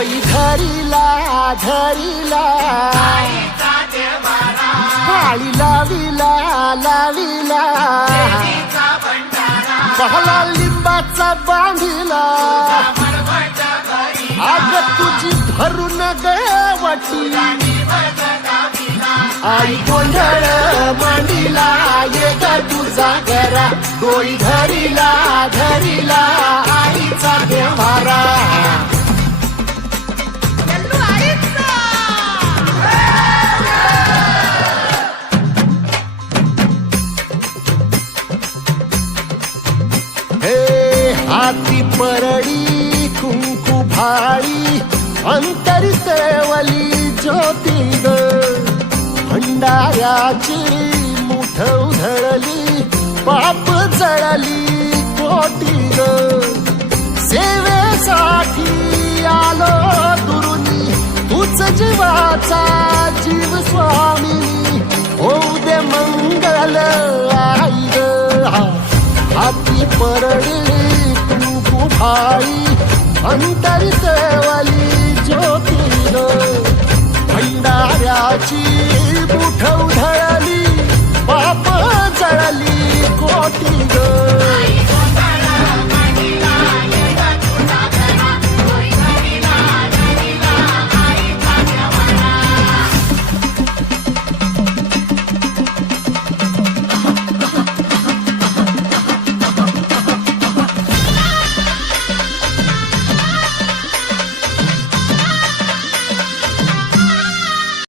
डोई धरिला धरिला आळी लाविला लाविला पहला लिंबाचा बांधिला आग तुझी भरून गवटी आई गोंधळ मांडीला ये ग तुझा घरा डोई धरिला धरिला आईचा देवारा हाती परडी कुंकू भाळी अंतरी तळवली ज्योती ग भंडाऱ्याची मुठ उधळली पाप जळली कोटी ग सेवेसाठी आलो दुरुनी तूच जीवाचा जीव स्वामी होऊ दे मंगल आई ग हाती परडी कुंकू भाळी अंतरी तळवली ज्योती ग भंडाऱ्याची मुठ उधळ